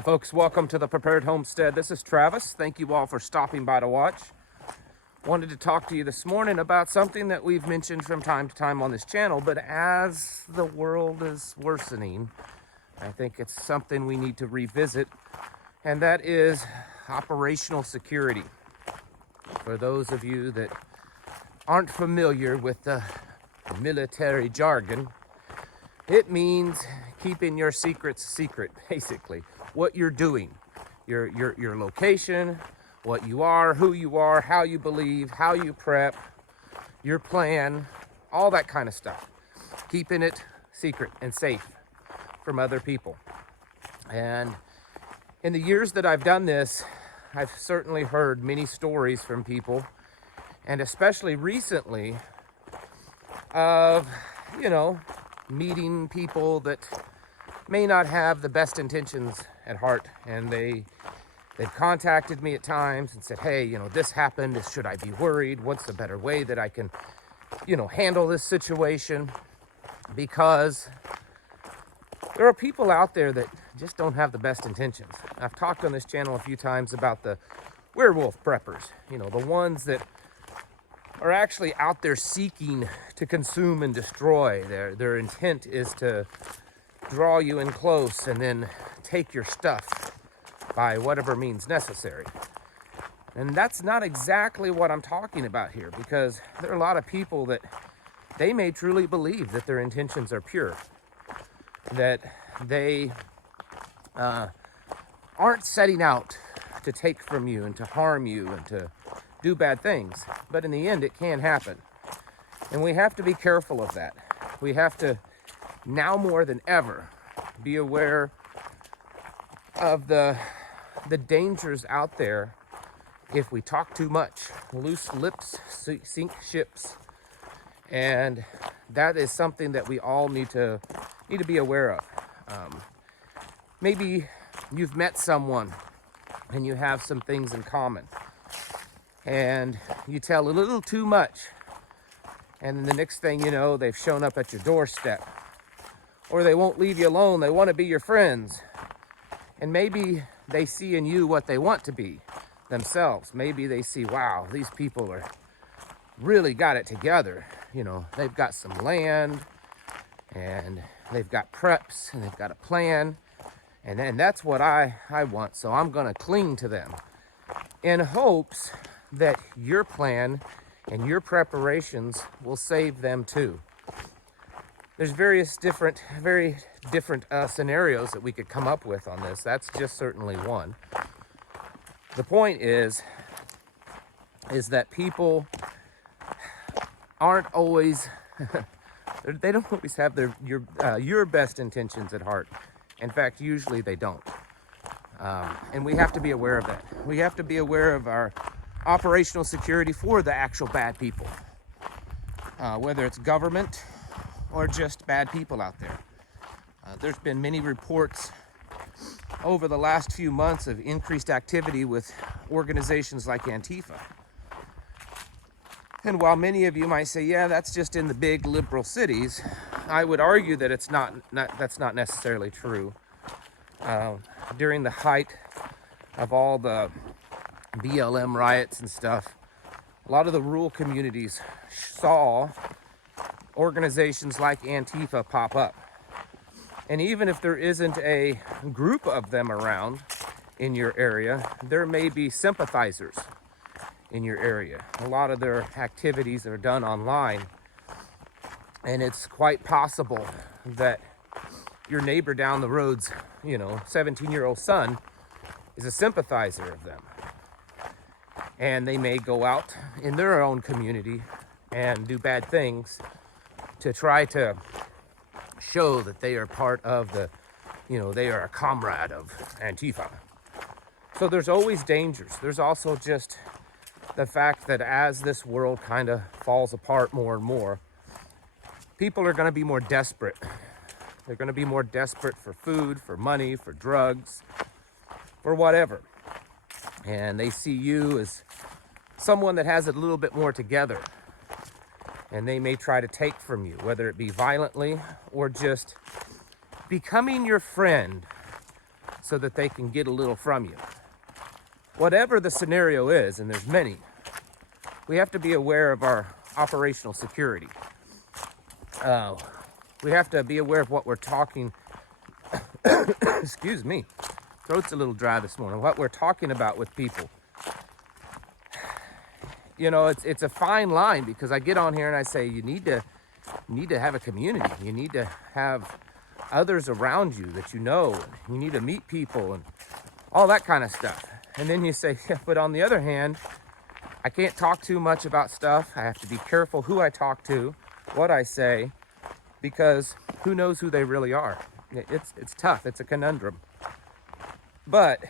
Hi folks, welcome to the Prepared Homestead. This is Travis. Thank you all for stopping by to watch. Wanted to talk to you this morning about something that we've mentioned from time to time on this channel, but as the world is worsening, I think it's something we need to revisit, and that is operational security. For those of you that aren't familiar with the military jargon, it means keeping your secrets secret, basically. What you're doing, your location, what you are, who you are, how you believe, how you prep, your plan, all that kind of stuff. Keeping it secret and safe from other people. And in the years that I've done this, I've certainly heard many stories from people, and especially recently, of, meeting people that may not have the best intentions at heart, and they've contacted me at times and said, hey, this happened, should I be worried? What's the better way that I can, handle this situation? Because there are people out there that just don't have the best intentions. I've talked on this channel a few times about the werewolf preppers, the ones that are actually out there seeking to consume and destroy. Their intent is to draw you in close and then take your stuff by whatever means necessary. And that's not exactly what I'm talking about here, because there are a lot of people that they may truly believe that their intentions are pure, that they aren't setting out to take from you and to harm you and to do bad things. But in the end, it can happen. And we have to be careful of that. We have to, now more than ever, be aware of the dangers out there if we talk too much. Loose lips sink ships. And that is something that we all need to be aware of. Maybe you've met someone and you have some things in common, and you tell a little too much, and then the next thing you know, they've shown up at your doorstep, or they won't leave you alone. They want to be your friends, and maybe they see in you what they want to be themselves. Maybe they see, wow, these people are really got it together. They've got some land, and they've got preps, and they've got a plan, and that's what I want, so I'm going to cling to them in hopes that your plan and your preparations will save them too. There's very different scenarios that we could come up with on this. That's just certainly one. The point is that people aren't always they don't always have your best intentions at heart. In fact, usually they don't. And we have to be aware of that. We have to be aware of our operational security for the actual bad people, whether it's government or just bad people out there. There's been many reports over the last few months of increased activity with organizations like Antifa. And while many of you might say, yeah, that's just in the big liberal cities, I would argue that that's not necessarily true. During the height of all the BLM riots and stuff, a lot of the rural communities saw organizations like Antifa pop up. And even if there isn't a group of them around in your area, there may be sympathizers in your area. A lot of their activities are done online, and it's quite possible that your neighbor down the road's 17-year-old son is a sympathizer of them, and they may go out in their own community and do bad things to try to show that they are part of they are a comrade of Antifa. So there's always dangers. There's also just the fact that as this world kind of falls apart more and more, people are going to be more desperate. They're going to be more desperate for food, for money, for drugs, for whatever. And they see you as someone that has it a little bit more together. And they may try to take from you, whether it be violently or just becoming your friend so that they can get a little from you. Whatever the scenario is, and there's many, we have to be aware of our operational security. We have to be aware of what we're talking, excuse me, throat's a little dry this morning, what we're talking about with people. You know, it's a fine line, because I get on here and I say you need to have a community. You need to have others around you that you know. You need to meet people and all that kind of stuff. And then you say, yeah, but on the other hand, I can't talk too much about stuff. I have to be careful who I talk to, what I say, because who knows who they really are. It's tough. It's a conundrum. But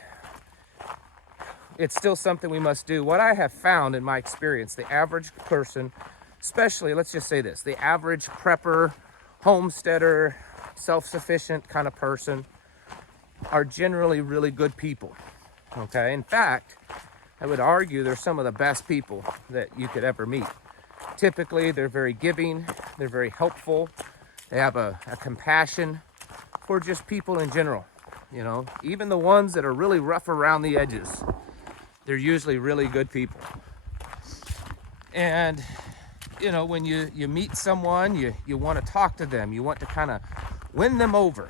it's still something we must do. What I have found in my experience, the average person, especially, let's just say this, the average prepper, homesteader, self-sufficient kind of person, are generally really good people. Okay, in fact, I would argue they're some of the best people that you could ever meet. Typically, they're very giving, they're very helpful, they have a compassion for just people in general. You know, even the ones that are really rough around the edges, they're usually really good people. And, you know, when you meet someone, you want to talk to them, you want to kind of win them over.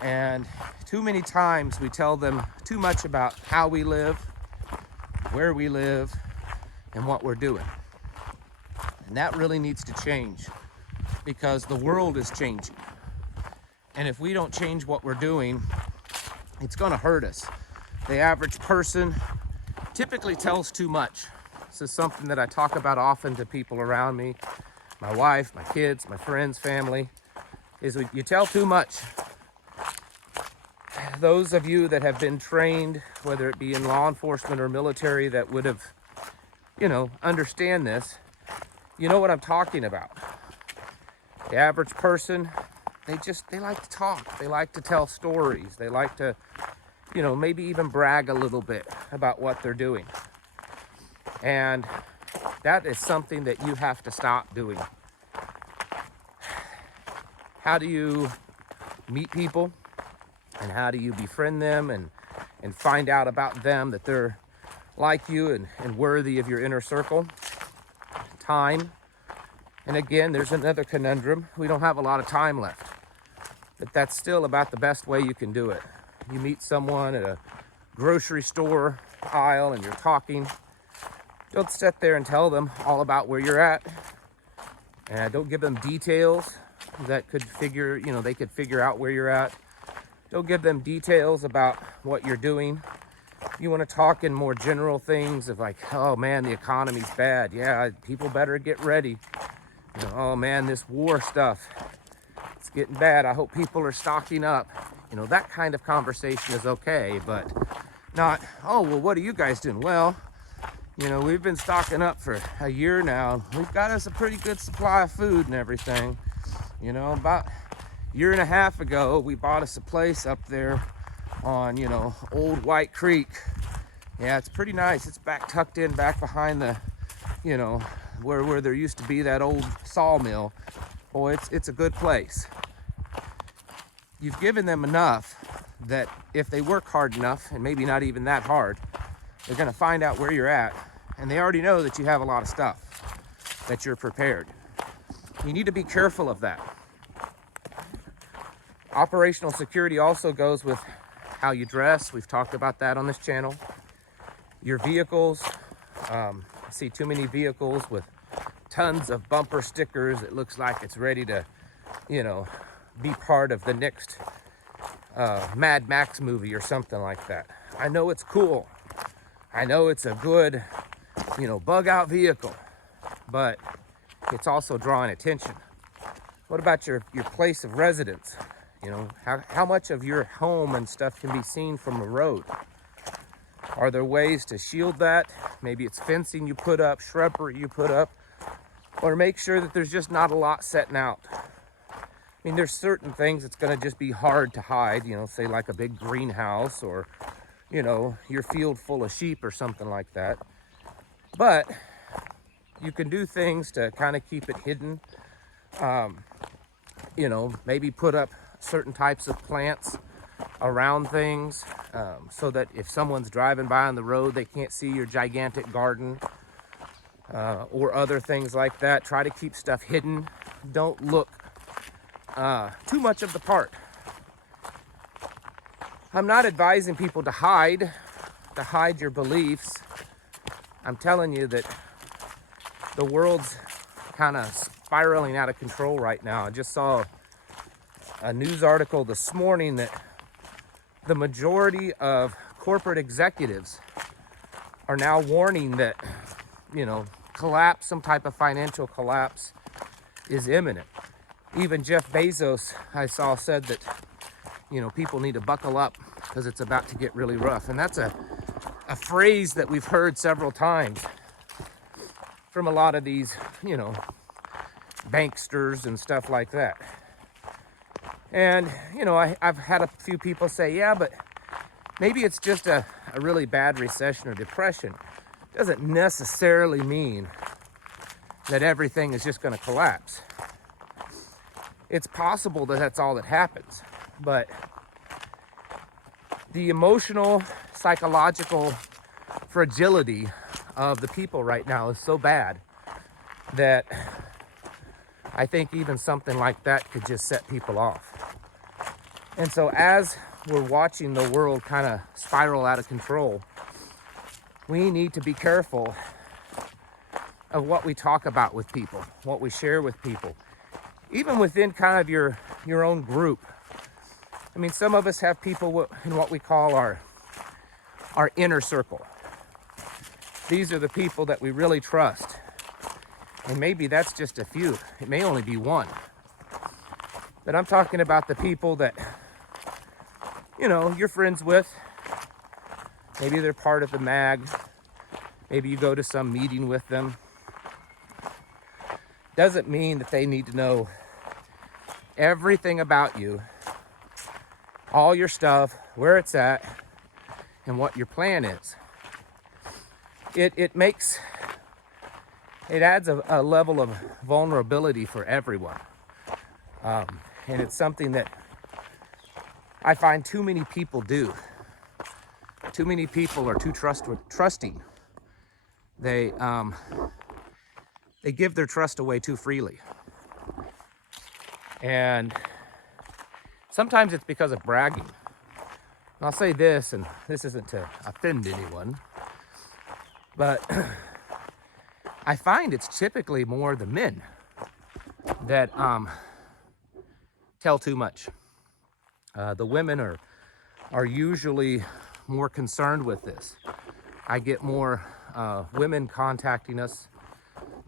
And too many times we tell them too much about how we live, where we live, and what we're doing. And that really needs to change, because the world is changing. And if we don't change what we're doing, it's going to hurt us. The average person typically tells too much. This is something that I talk about often to people around me, my wife, my kids, my friends, family, is you tell too much. Those of you that have been trained, whether it be in law enforcement or military, that would have, you know, understand this, you know what I'm talking about. The average person, they like to talk. They like to tell stories. They like to, you know, maybe even brag a little bit about what they're doing. And that is something that you have to stop doing. How do you meet people? And how do you befriend them and find out about them that they're like you and worthy of your inner circle? Time. And again, there's another conundrum. We don't have a lot of time left. But that's still about the best way you can do it. You meet someone at a grocery store aisle and you're talking. Don't sit there and tell them all about where you're at. And don't give them details that could figure, you know, they could figure out where you're at. Don't give them details about what you're doing. You want to talk in more general things of like, oh man, the economy's bad. Yeah, people better get ready. You know, oh man, this war stuff, it's getting bad. I hope people are stocking up. You know, that kind of conversation is okay, but not, oh, well, what are you guys doing? Well, you know, we've been stocking up for a year now. We've got us a pretty good supply of food and everything. You know, about a year and a half ago, we bought us a place up there on, you know, Old White Creek. Yeah, it's pretty nice. It's tucked in back behind the, you know, where there used to be that old sawmill. Boy, it's a good place. You've given them enough that if they work hard enough, and maybe not even that hard, they're gonna find out where you're at. And they already know that you have a lot of stuff, that you're prepared. You need to be careful of that. Operational security also goes with how you dress. We've talked about that on this channel. Your vehicles. I see too many vehicles with tons of bumper stickers. It looks like it's ready to, you know, be part of the next Mad Max movie or something like that. I know it's cool. I know it's a good, you know, bug out vehicle, but it's also drawing attention. What about your place of residence? You know, how much of your home and stuff can be seen from the road? Are there ways to shield that? Maybe it's fencing you put up, shrubbery you put up, or make sure that there's just not a lot setting out. I mean, there's certain things that's gonna just be hard to hide, you know, say like a big greenhouse or, you know, your field full of sheep or something like that. But you can do things to kind of keep it hidden. You know, maybe put up certain types of plants around things, so that if someone's driving by on the road, they can't see your gigantic garden, or other things like that. Try to keep stuff hidden. Don't look too much of the part. I'm not advising people to hide your beliefs. I'm telling you that the world's kind of spiraling out of control right now. I just saw a news article this morning that the majority of corporate executives are now warning that, collapse, some type of financial collapse is imminent. Even Jeff Bezos, I saw, said that, people need to buckle up because it's about to get really rough. And that's a phrase that we've heard several times from a lot of these, banksters and stuff like that. And, I've had a few people say, yeah, but maybe it's just a really bad recession or depression. Doesn't necessarily mean that everything is just going to collapse. It's possible that that's all that happens, but the emotional, psychological fragility of the people right now is so bad that I think even something like that could just set people off. And so as we're watching the world kind of spiral out of control, we need to be careful of what we talk about with people, what we share with people, even within kind of your own group. I mean, some of us have people in what we call our inner circle. These are the people that we really trust. And maybe that's just a few. It may only be one. But I'm talking about the people that, you're friends with. Maybe they're part of the mag. Maybe you go to some meeting with them. Doesn't mean that they need to know everything about you, all your stuff, where it's at, and what your plan is. It adds a level of vulnerability for everyone. And it's something that I find too many people do. Too many people are too trusting. They give their trust away too freely. And sometimes it's because of bragging. And I'll say this, and this isn't to offend anyone, but I find it's typically more the men that tell too much. The women are usually more concerned with this. I get more women contacting us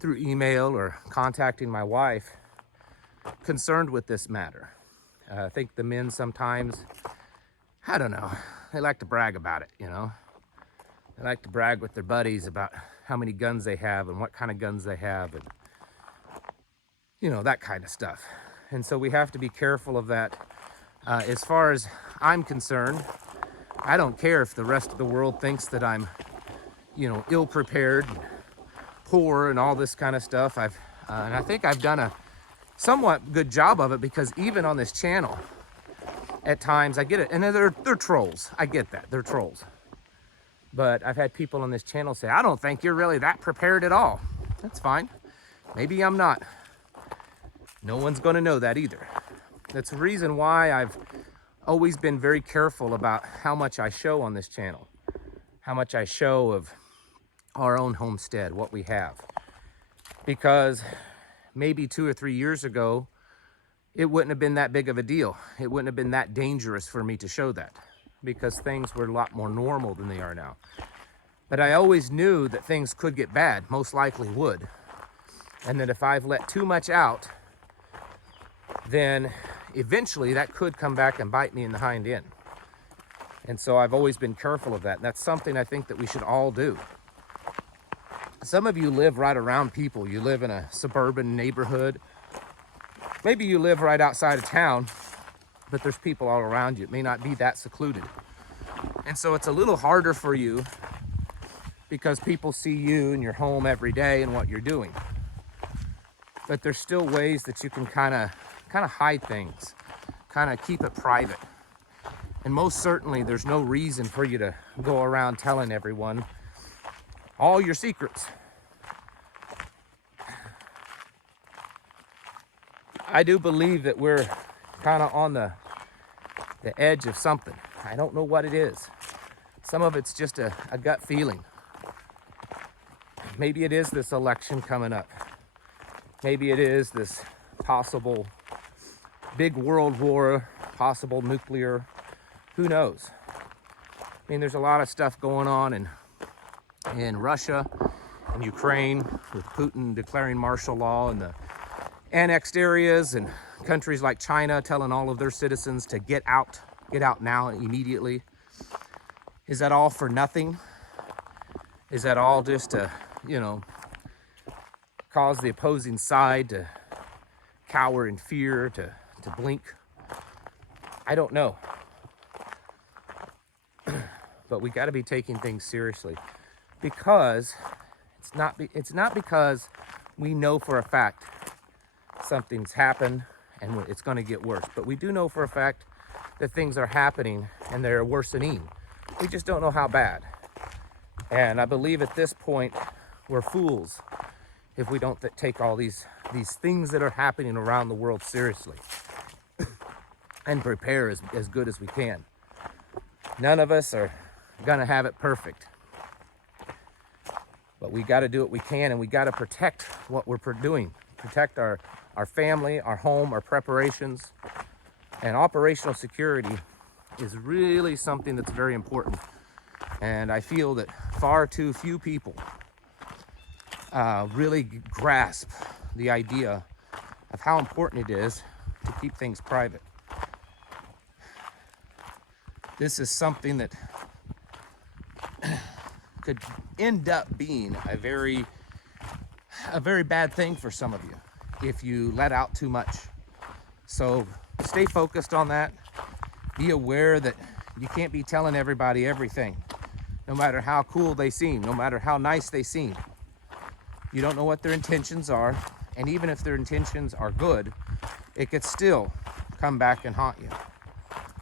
through email or contacting my wife concerned with this matter. I think the men sometimes, I don't know, they like to brag about it, They like to brag with their buddies about how many guns they have and what kind of guns they have and, that kind of stuff. And so we have to be careful of that. As far as I'm concerned, I don't care if the rest of the world thinks that I'm, ill-prepared, poor, and all this kind of stuff. And I think I've done a somewhat good job of it, because even on this channel, at times I get it, and they're trolls. I get that, they're trolls. But I've had people on this channel say, I don't think you're really that prepared at all. That's fine. Maybe I'm not. No one's going to know that either. That's the reason why I've always been very careful about how much I show on this channel, how much I show of our own homestead, what we have. Because maybe 2 or 3 years ago, it wouldn't have been that big of a deal. It wouldn't have been that dangerous for me to show that, because things were a lot more normal than they are now. But I always knew that things could get bad, most likely would. And that if I've let too much out, then eventually that could come back and bite me in the hind end. And so I've always been careful of that. And that's something I think that we should all do. Some of you live right around people. You live in a suburban neighborhood. Maybe you live right outside of town, but there's people all around you. It may not be that secluded. And so it's a little harder for you because people see you in your home every day and what you're doing. But there's still ways that you can kind of hide things, kind of keep it private. And most certainly, there's no reason for you to go around telling everyone all your secrets. I do believe that we're kind of on the edge of something. I don't know what it is. Some of it's just a gut feeling. Maybe it is this election coming up. Maybe it is this possible big world war, possible nuclear. Who knows? I mean, there's a lot of stuff going on in Russia and Ukraine, with Putin declaring martial law in the annexed areas, and countries like China telling all of their citizens to get out now immediately. Is that all for nothing? Is that all just to, cause the opposing side to cower in fear, to blink? I don't know. But we got to be taking things seriously, because it's not because we know for a fact something's happened and it's going to get worse, but we do know for a fact that things are happening and they're worsening. We just don't know how bad. And I believe at this point we're fools if we don't take all these things that are happening around the world seriously and prepare as good as we can. None of us are gonna have it perfect, but we got to do what we can, and we got to protect what we're doing. Protect our family, our home, our preparations. And operational security is really something that's very important. And I feel that far too few people really grasp the idea of how important it is to keep things private. This is something that could end up being a very bad thing for some of you if you let out too much. So stay focused on that. Be aware that you can't be telling everybody everything, no matter how cool they seem, no matter how nice they seem. You don't know what their intentions are, and even if their intentions are good, it could still come back and haunt you.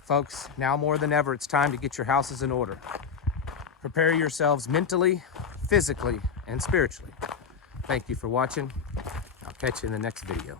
Folks, now more than ever, it's time to get your houses in order. Prepare yourselves mentally, physically, and spiritually. Thank you for watching. I'll catch you in the next video.